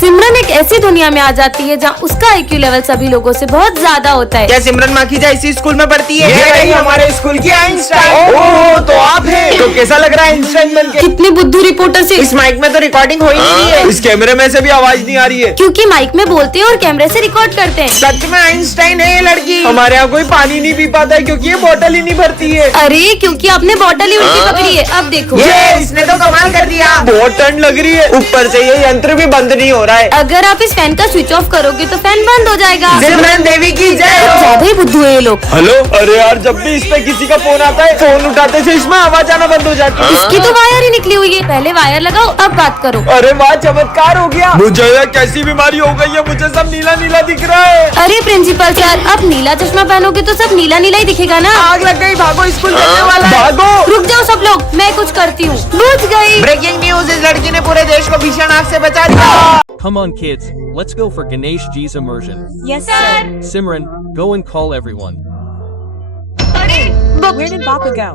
सिमरन एक ऐसी दुनिया में आ जाती है जहाँ उसका IQ लेवल सभी लोगों से बहुत ज्यादा होता है। क्या सिमरन माखीजा इसी स्कूल में पढ़ती है? ये रही हमारे स्कूल की आइंस्टाइन। ओह, तो आप हैं। तो कैसा लग रहा है आइंस्टाइन बनके? कितनी बुद्धू रिपोर्टर से। इस माइक में तो रिकॉर्डिंग हो ही नहीं रही है। इस कैमरे में से भी आवाज नहीं आ रही है। क्योंकि माइक में बोलते हैं और कैमरे से रिकॉर्ड करते हैं। सच में आइंस्टाइन है ये लड़की? हमारे यहाँ कोई पानी नहीं पी पाता है क्योंकि ये बोतल ही नहीं भरती है। अरे क्योंकि आपने बॉटल ही उल्टी पकड़ी है। अब देखो, ये इसने तो कमाल कर दिया। बहुत ठंड लग रही है, ऊपर से ये यंत्र भी बंद नहीं हो रहा है। अगर आप इस फैन का स्विच ऑफ करोगे तो फैन बंद हो जाएगा। सिमरन देवी की जय हो। ज्यादा ही बुद्धू है ये लोग। हेलो, अरे यार जब भी इस पे किसी का फोन आता है, फोन उठाते से इसमें आवाज आना बंद हो जाती है। इसकी तो वायर ही निकली हुई है। पहले वायर लगाओ, अब बात करो। अरे वाह, चमत्कार हो गया। मुझे ये कैसी बीमारी हो गई है, मुझे सब नीला नीला दिख रहा है। अरे प्रिंसिपल सर, अब नीला चश्मा पहनोगे तो सब नीला नीला ही दिखेगा ना। आग लग गई, भागो, स्कूल चलने वाला है। भागो। रुक जाओ सब लोग, मैं कुछ करती हूँ। बुझ गई। ब्रेकिंग न्यूज, इस लड़की ने पूरे देश को भीषण आग से बचा दिया। Come on kids, let's go for Ganesh Ji's immersion. Yes, sir. Simran, go and call everyone. Where did Bappa go?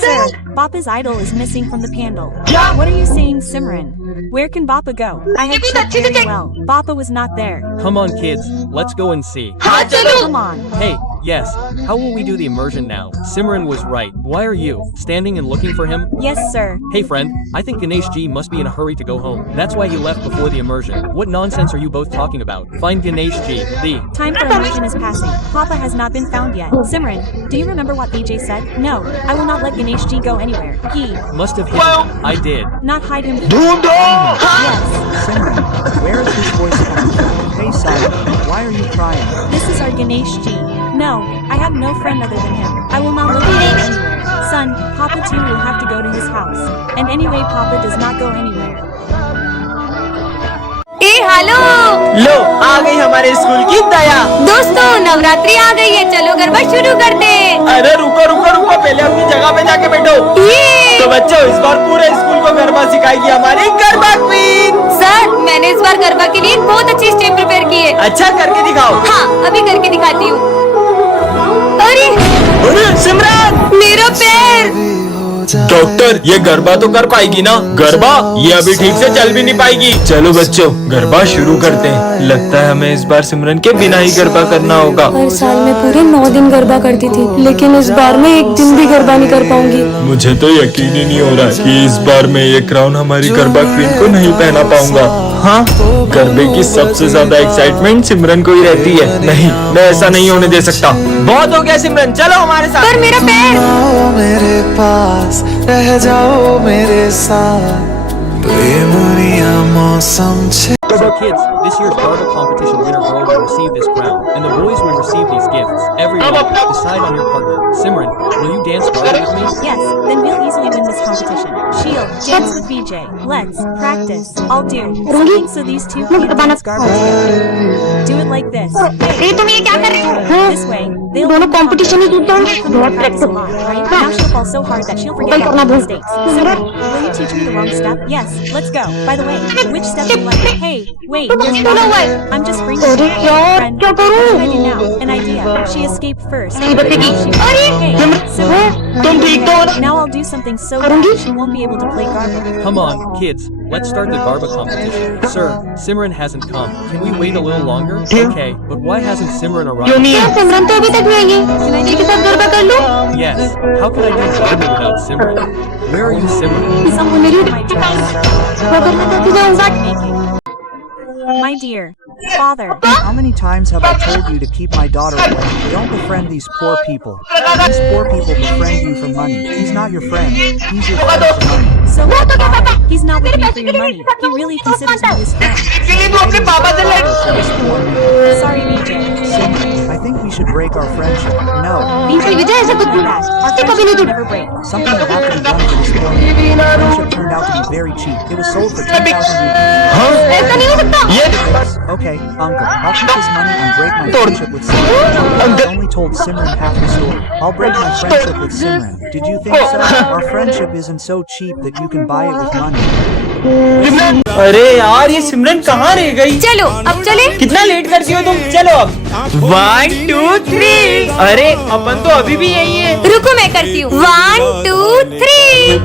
Sir, Bappa's idol is missing from the pandal. What are you saying, Simran? Where can Bappa go? I have checked very well. Bappa was not there. Come on kids, let's go and see. Come on. Hey, yes, how will we do the immersion now? Simran was right. Why are you standing and looking for him? Yes, sir. Hey friend, I think Ganesh Ji must be in a hurry to go home. That's why he left before the immersion. What nonsense are you both talking about? Find Ganesh Ji, the... Time for immersion is passing. Papa has not been found yet. Simran, do you remember what BJ said? No, I will not let Ganesh Ji go anywhere. He Must have hidden him. I did. not hide him. ढूंढो। Yes, Simran, where is this voice coming from? Hey son, why are you crying? this is our Ganesh Ji. No, I have no friend other than him. I will not look for him anywhere. Son, Papa too will have to go to his house. And anyway, Papa does not go anywhere. ए hello लो, आ गई हमारे school की दया। दोस्तों, नवरात्रि आ गई है, चलो गरबा शुरू करते हैं। अरे रुको रुको रुको, पहले अपनी जगह पे जाके बैठो। तो बच्चों, इस बार पूरे स्कूल को गरबा सिखाएगी हमारी गरबा क्वीन। सर, मैंने इस बार गरबा के लिए बहुत अच्छी स्टेप प्रिपेयर की है। अच्छा, करके दिखाओ। हाँ, अभी करके दिखाती हूँ। अरे अरे सिमरन, मेरा पैर। डॉक्टर, ये गरबा तो कर पाएगी ना? गरबा? ये अभी ठीक से चल भी नहीं पाएगी। चलो बच्चों, गरबा शुरू करते हैं। लगता है हमें इस बार सिमरन के बिना ही गरबा करना होगा। हर साल मैं पूरे 9 दिन गरबा करती थी, लेकिन इस बार मैं एक दिन भी गरबा नहीं कर पाऊंगी। मुझे तो यकीन ही नहीं हो रहा है कि इस बार मैं ये क्राउन हमारी गरबा क्वीन को नहीं पहना पाऊंगा। हाँ, गरबे की सबसे ज्यादा एक्साइटमेंट सिमरन को ही रहती है। नहीं, मैं ऐसा नहीं होने दे सकता। बहुत हो गया सिमरन, चलो हमारे साथ। पर मेरा पैर। मेरे पास रह जाओ मेरे साथ, बेमुनिया मौसम छे। So kids, this year's Garba competition winner girl will receive this crown, and the boys will receive these gifts. Everyone, decide on your partner. Simran, will you dance Garba with me? Yes, then we'll easily win this competition. Shield, dance with BJ. Let's practice. I'll do something so these two can dance Garba together. Do it like this. Hey, तुम ये क्या कर रही हो? this way. They'll दोनों competition ही जीत जाएंगे। They'll practice a lot, right? Now she'll fall so hard that she'll forget all the mistakes. Simran, will you teach me the wrong step? Yes, let's go. By the way, which step do you like? Hey, wait. I'm just bringing you a friend. What can I do now? An idea. She escaped first. Hey, Simran. Now I'll do something so bad she won't be able to play Garba. Come on, kids, let's start the Garba competition. Sir, Simran hasn't come. Can we wait a little longer? Okay, but why hasn't Simran arrived? सिमरन तो अभी तक नहीं आई है। सिनाई के साथ गरबा कर लूं? Yes, how can I do Garba without Simran? Where are you, Simran? Someone मेरी My dress. मैं करना चाहती जाऊंगा। Making. My dear father. How many times have I told you to keep my daughter away? Don't befriend these poor people. These poor people befriend you for money. He's not your friend. He's your friend for money. So what, father? He's not with me for your money. He really considers me his friend. Sorry, BJ. I think we should break our friendship. No. बीच विजय ऐसा कुछ नहीं है। Our कभी नहीं friendship never break. Something will have to be done for this poor man. The friendship turned out to be very cheap. It was sold for 10,000 rupees. ऐसा नहीं हो सकता। Okay, uncle, I'll keep this money and break my friendship with Simran. I only told Simran half the story. I'll break my friendship with Simran. Did you think so? Our friendship isn't so cheap that you can buy it with money. अरे यार, ये सिमरन कहाँ रह गई? चलो अब चले। कितना लेट करती हो तुम? चलो अब 1 2 3। अरे अपन तो अभी भी यही है। रुको मैं करती हूँ। 1 2 3।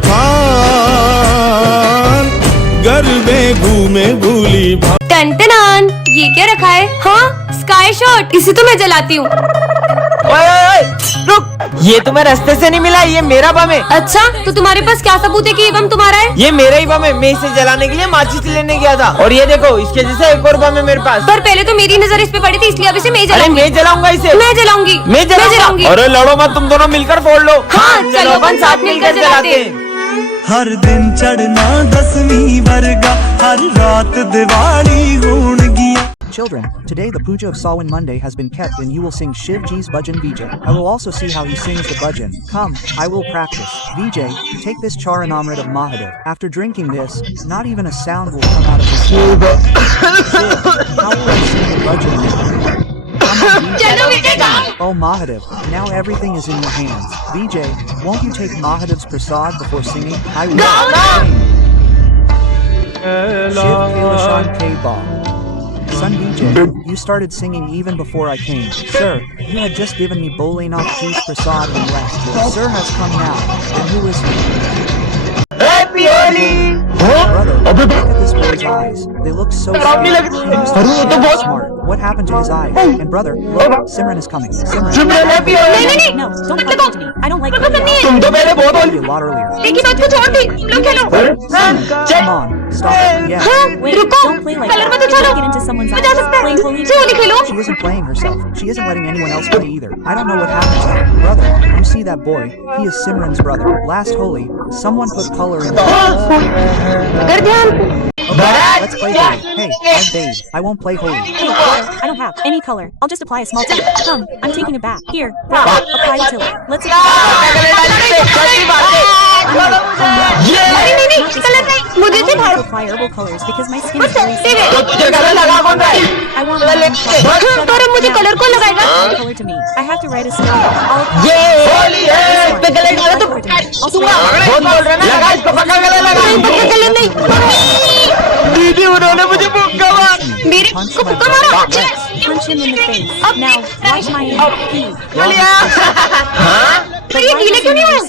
गरबे घूमे भूली टन ये क्या रखा है? हाँ, स्काई शॉट। इसे तो मैं जलाती हूँ। ओए, रुक, ये तुम्हें रास्ते से नहीं मिला, ये मेरा बम है। अच्छा, तो तुम्हारे पास क्या सबूत है कि ये बम तुम्हारा है? ये मेरा ही बम है, मैं इसे जलाने के लिए माचिस लेने गया था। और ये देखो, इसके जैसा एक और बम है मेरे पास। पर पहले तो मेरी नजर इस पे पड़ी थी, इसलिए अब इसे मैं अरे जलाऊंगी। मैं जलाऊंगा इसे, मैं जलाऊंगी। मैं जलाऊंगी। अरे लड़ो मत, तुम दोनों मिलकर फोड़ लो। हाँ, चलो अपन साथ मिलकर जलाते हैं। हर दिन चढ़ना 10वीं वर्गा हर रात दिवाली होण गिया Children, today the puja of Samhain Monday has been kept and you will sing Shiv Ji's Bhajan Vijay. I will also see how he sings the bhajan. Come, I will practice. Vijay, take this Charanamrit of Mahadev. After drinking this, not even a sound will come out of his mouth. Shiv, how will I sing the bhajan now? Come on, Vijay. Oh Mahadev, now everything is in your hands. Vijay, won't you take Mahadev's prasad before singing? I will. Shiv Kailashan K. Ba. Son Vijay, you started singing even before I came. Sir, you had just given me Bholenath Ji's prasad and left. Sir has come now. And who is he? Happy Holi! Brother, look at this boy's eyes. They look so scared. He used to be so smart. What happened to his eyes? And brother, look, Simran is coming. Simran. Happy Holi! No, don't talk to me. I don't like it. तुम तो पहले बहुत I told you a lot earlier. एक ही बात को छोड़ दी, तुम लोग खेलो। Simran, come on. Stop it. Yeah. हाँ, Wait, रुको, don't play like colour that. मत उछालो। Don't get into someone's मजा eyes. सकता है। Play holy. से होली खेलो। She isn't playing herself. She isn't letting anyone else play either. I don't know what happened to her. Brother, you see that boy? He is Simran's brother. Last Holi, someone put color in his eyes. अगर ध्यान। Okay, let's play Holi. Hey, I've bathed. I won't play Holi. Hey, I don't have any color. I'll just apply a small tiller. Come, I'm taking a bath. Here, bro, apply the tiller. Let's अरे नहीं, colour नहीं, मुझे I सिर्फ want to apply herbal colors because my skin is very sensitive. तुझे colour लगा कौन रहा है? I want my own color. पर अब मुझे कलर कौन लगाएगा? Color to me. I have to write a story. I'll ये होली है, इस पे कलर डाला तो बहुत बोल रहे ना, लगा इसको, पक्का कलर लगा। पक्का कलर नहीं। दीदी उन्होंने मुझे मुक्का मारा। मेरे को मुक्का मारा। punch him in the face. Now, wipe my pee. तो ये गीले क्यों नहीं हुए?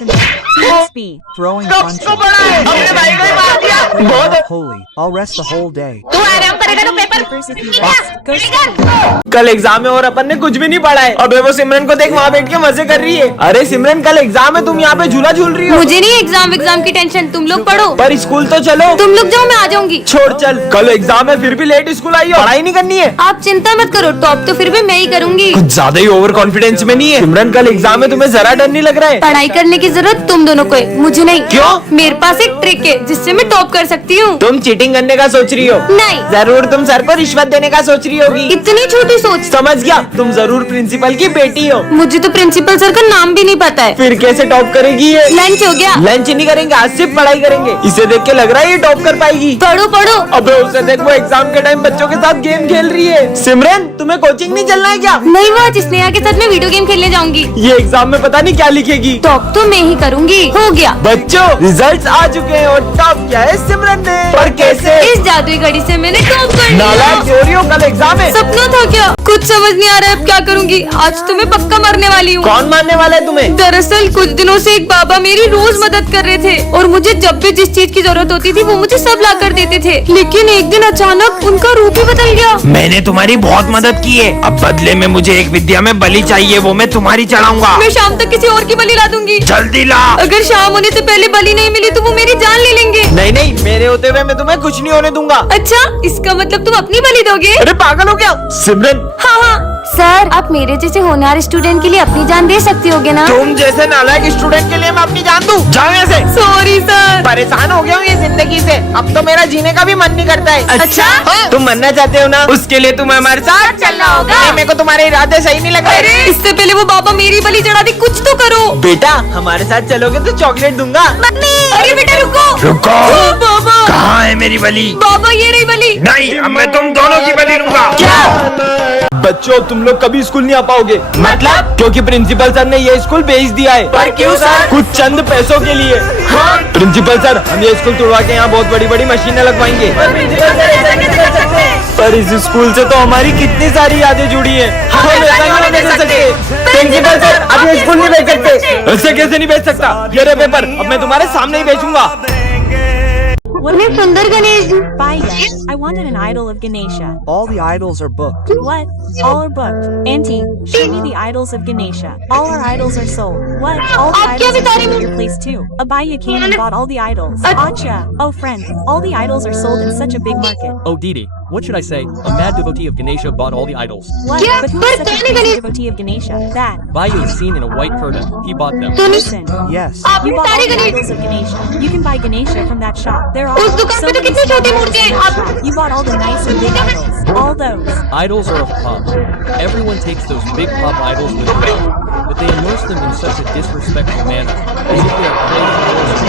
Let's be. Throwing कब punches. को पड़ा है? अपने भाई को ही मार दिया। बहुत Holi, I'll rest the whole day. तू आराम करेगा तो paper Papers if you rest. Go study. कल एग्जाम है और अपन ने कुछ भी नहीं पढ़ा है। अबे वो सिमरन को देख वहाँ बैठ के मजे कर रही है। अरे सिमरन कल एग्जाम है, तुम यहाँ पे झूला झूल रही हो। मुझे नहीं एग्जाम की टेंशन, तुम लोग पढ़ो। पर स्कूल तो चलो। तुम लोग जाओ, मैं आ जाऊंगी। छोड़ चल, कल एग्जाम है फिर भी लेट स्कूल आई हो, पढ़ाई नहीं करनी है। आप चिंता मत करो, टॉप तो फिर भी मैं ही करूंगी। कुछ ज्यादा ही ओवर कॉन्फिडेंस में नहीं है? सिमरन कल एग्जाम है, तुम्हें जरा डर नहीं लग रहा है? पढ़ाई करने की जरूरत तुम दोनों को है, मुझे नहीं। क्यों? मेरे पास एक ट्रिक है जिससे मैं टॉप कर सकती हूँ। तुम चीटिंग करने का सोच रही हो? नहीं। जरूर तुम सर को रिश्वत देने का सोच रही होगी। इतनी छोटी सोच। समझ गया, तुम जरूर प्रिंसिपल की बेटी हो। मुझे तो प्रिंसिपल सर का नाम भी नहीं पता है। फिर कैसे टॉप करेगी ये? लंच हो गया? लंच नहीं करेंगे, आज सिर्फ पढ़ाई करेंगे। इसे देख के लग रहा है ये टॉप कर पाएगी। पढ़ो पढ़ो। अबे उसे देख, वो एग्जाम के टाइम बच्चों के साथ गेम खेल रही है। सिमरन, तुम्हें कोचिंग नहीं चलना है क्या? नहीं, वो आज स्नेहा के साथ मैं वीडियो गेम खेलने जाऊंगी। ये एग्जाम में पता नहीं क्या लिखेगी। टॉप तो मैं ही करूंगी। हो गया बच्चों, रिजल्ट्स आ चुके हैं और टॉप किया है सिमरन ने। पर कैसे? इस जादुई घड़ी से मैंने टॉप कर नालायक लिया। चोरी हो, कल एग्जाम है। सपना था क्या? कुछ समझ नहीं आ रहा है अब क्या करूंगी। आज तो मैं पक्का मरने वाली हूँ। कौन मारने वाला है तुम्हें? दरअसल कुछ दिनों से एक बाबा मेरी रोज मदद कर रहे थे और मुझे जब भी जिस चीज की जरूरत होती थी वो मुझे सब ला कर देते थे। लेकिन एक दिन अचानक उनका रूप ही बदल गया। मैंने तुम्हारी बहुत मदद की है, अब बदले में मुझे एक विद्या में बलि चाहिए, वो मैं तुम्हारी चढ़ाऊंगा। मैं शाम तक किसी और की बलि ला दूंगी। जल्दी ला। अगर शाम होने से पहले बलि नहीं मिली तो वो मेरी जान ले लेंगे। नहीं नहीं, मेरे होते हुए मैं तुम्हें कुछ नहीं होने दूंगा। अच्छा, इसका मतलब तुम अपनी बलि दोगे? अरे पागल हो क्या सिमरन? हाँ हाँ सर, आप मेरे जैसे होनहार स्टूडेंट के लिए अपनी जान दे सकती होगे ना? तुम जैसे नालायक स्टूडेंट के लिए मैं अपनी जान दूं? जाओ यहाँ से। Sorry sir. परेशान हो गया हूँ ये जिंदगी से, अब तो मेरा जीने का भी मन नहीं करता है। अच्छा? तुम मरना चाहते हो ना, उसके लिए तुम्हें हमारे साथ चलना होगा। नहीं, मेरे को तुम्हारे इरादे सही नहीं लग रहे। इससे पहले वो बाबा मेरी बलि चढ़ा दी, कुछ तो करो। बेटा, हमारे साथ चलोगे तो चॉकलेट दूंगा। अरे बेटा रुको। रुको। ओ, बाबा। कहाँ है मेरी बलि? बाबा ये रही बलि। नहीं, अब मैं तुम दोनों की बलि दूंगा। क्या? बच्चों, तुम लोग कभी स्कूल नहीं आ पाओगे। मतलब? क्योंकि प्रिंसिपल सर ने ये स्कूल बेच दिया है। पर क्यों सर? कुछ चंद पैसों के लिए। हाँ? प्रिंसिपल सर, हम ये स्कूल तोड़वा के यहाँ बहुत बड़ी बड़ी मशीनें लगवाएंगे। पर इस स्कूल से तो हमारी कितनी सारी यादें जुड़ी हैं। हम ऐसा नहीं होने दे सकते। प्रिंसिपल सर, अब ये स्कूल नहीं बेच सकते। ऐसे कैसे नहीं बेच सकता? ये रहे पेपर, अब मैं तुम्हारे सामने ही बेचूंगा। What? मैं सुंदर Ganesh. Baya. I wanted an idol of Ganesha. All the idols are booked. What? All are booked. Auntie, show me the idols of Ganesha. All our idols are sold. What? All the आप क्या idols बता are रही sold हो? at your place too. Abaya came and bought all the idols. Acha. Oh friend, all the idols are sold in such a big market. Oh Didi, what should I say? A mad devotee of Ganesha bought all the idols. What? Yeah, But who but is such a Tony crazy Ganesh- devotee of Ganesha? That. Bayu is seen in a white kurta. He bought them. Listen. Yes. आपने You bought all सारे the Ganesh idols of Ganesha. You can buy Ganesha from that shop. There are उस दुकान so पे तो many कितनी small छोटी idols मूर्तियाँ in हैं। that shop. You bought all the nice and big idols. All those. Idols are of pop. Everyone takes those big pop idols with love, but they immerse them in such a disrespectful manner, as if they are clay idols.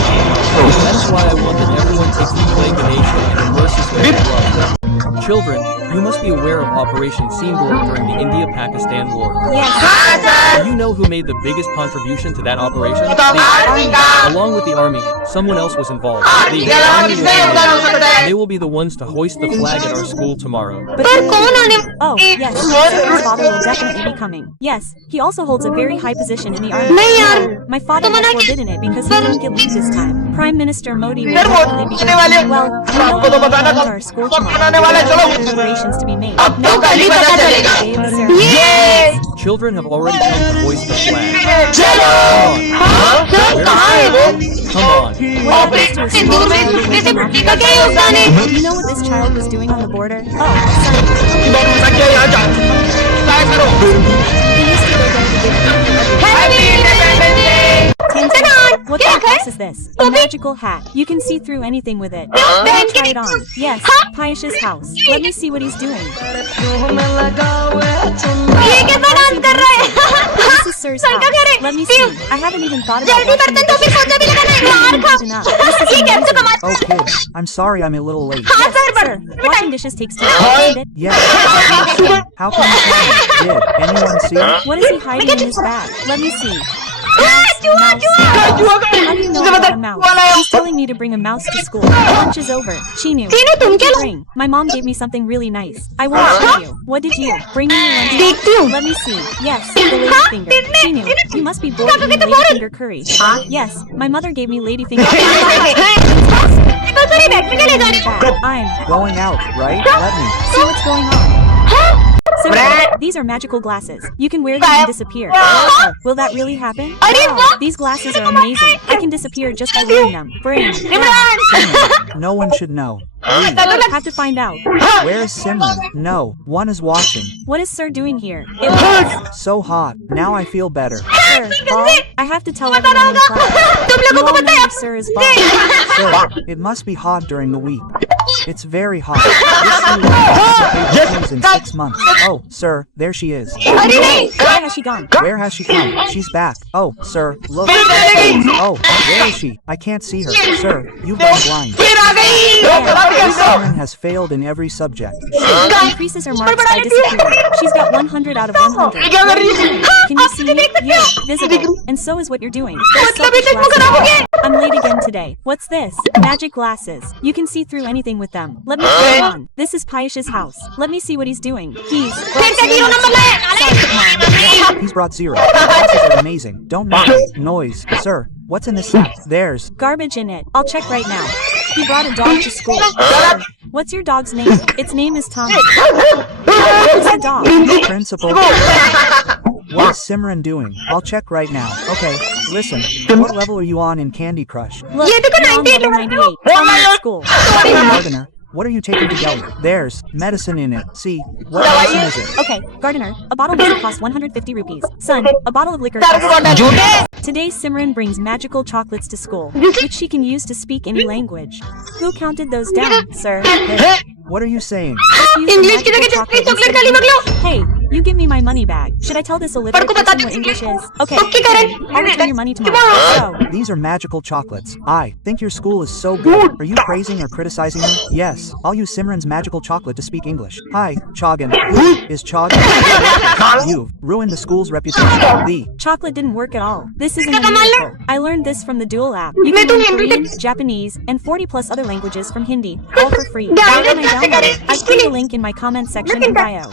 That is why I want that everyone takes the clay Ganesha and immerses them in love. Children, you must be aware of Operation Sindoor during the India-Pakistan war. Yes. Do you know who made the biggest contribution to that operation? The Along with the army, someone else was involved. The army was involved. They will be the ones to hoist the flag at our school tomorrow. पर कौन आने? Oh, yes. His father will definitely be coming. Yes, he also holds a very high position in the army. नहीं यार, My father तो had मना क्यों- forbidden it because he didn't get leave this time. Prime Minister Modi will फिर वो definitely be आने वाले- coming. Well, we know आपको तो he will बताना come to था। our school कब tomorrow. आने वाला है, There चलो। are preparations to be made. अब तो कल ही the पता day चलेगा। of the ceremony. Children have already come to hoist the flag. चलो। सर कहाँ है वो? Come on. What happens to a Sindoor small में child सूखे से who मिट्टी is का क्या योगदान है? You know what this child was doing on the border? Oh, son. क्या यहाँ जा? क्या करो? He used to go down to give Happy Independence Day! Tintin, what क्या the है? heck is this? A magical hat. You can see through anything with it. Let me try it on. Yes, Piyush's house. Let me see what he's doing. ये कैसा dance कर रहा है? This is Sir's Sir, क्या कह रहे house. हैं? Let me see. I haven't even thought about जल्दी washing बर्तन तो फिर the पोछा भी लगाना है। dishes. यार खा। Enough. This is ये कैसे amazing. कमा? Oh, kids, I'm sorry I'm a little late. हाँ Yes, सर, sir. पर Washing dishes takes time. isn't it? Yes. How can you tell me? Did anyone see? What is he hiding in his bag? Let me see. चूहा, Mouse. चूहा। How do you know about a mouse? He's telling me to bring a mouse to school. Lunch is over. Chinu, Chinu, what तुम did क्या you ला- bring? My mom gave me something really nice. I want to show you. What did you bring me? Your lunch? देखती हूँ। Let me see. Yes, the ladyfinger. Disney, Chinu, Disney. you must be bored क्या eating कहते बोरे? ladyfinger curry. Yes, my mother gave me ladyfinger curry. बस मेरी battery क्या ले जा रही है? I'm. Going out, right? Let me. See what's going on. Simran, these are magical glasses. You can wear them and disappear. Oh, will that really happen? अरे Wow, वाह! these glasses are amazing. I can disappear just by wearing them. Brain. Imran! No one should know. Have to find out. Where is Simran? No, one is watching. What is Sir doing here? It was So hot. Now I feel better. Sir, Ball. I have to tell everyone in class. तुम You लोगों को all पता know है? if Sir is Ball. Sir, it must be hot during the week. It's very hot. This new one hasn't paid fees in 6 months. Oh, sir, there she is. अरे नहीं! Where has she gone? Where has she come? She's back. Oh, sir, look. Oh, where is she? I can't see her. Sir, you've gone blind. फिर आ गई। This Simran has failed in every subject. She increases her marks by disappearing. She's got 100 out of 100. क्या कर रही है? Can you see me? Yeah, visible. And so is what you're doing. Those मतलब selfish इतना खराब हो glasses. गया? I'm late again today. What's this? Magic glasses. You can see through anything with them. Let me put it on. This is Piyush's house. Let me see what he's doing. He's फिर क्या zero number लाया? He's brought 0. The glasses are amazing. Don't make noise. Sir, what's in this sack? There's. garbage in it. I'll check right now. He brought a dog to school. What's your dog's name? Its name is Tommy. Who's the dog? Principal. What is Simran doing? I'll check right now. Okay, listen. What level are you on in Candy Crush? Look, ये देखो, you're on 98 level 98. Tell me at school. Gardener, what are you taking to Delhi? There's medicine in it. See, what medicine is it? Okay, Gardener, a bottle must cost 150 rupees. Son, a bottle of liquor costs... Today Simran brings magical chocolates to school, which she can use to speak any language. Who counted those down, sir? Hey, what are you saying? Just use the English की magical जगह chocolate chocolate instead खाली of मगलो। English. Hey, you give me my money bag. Should I tell this illiterate पढ़ को बता person they what English is? Okay, Okay, Karen. I'll return your money tomorrow. So, These are magical chocolates. I think your school is so good. Are you praising or criticizing me? Yes, I'll use Simran's magical chocolate to speak English. Hi, Chagan. Who is Chagan? You've ruined the school's reputation. The chocolate didn't work at all. This isn't a इसका कमाल है। miracle. I learned this from the Dual app. You मैं can तो learn Hindi Korean, तक- Japanese, and 40 plus other languages from Hindi, all for free. Download Where can I कैसे download करें? it? I've put the link in my comment section in bio.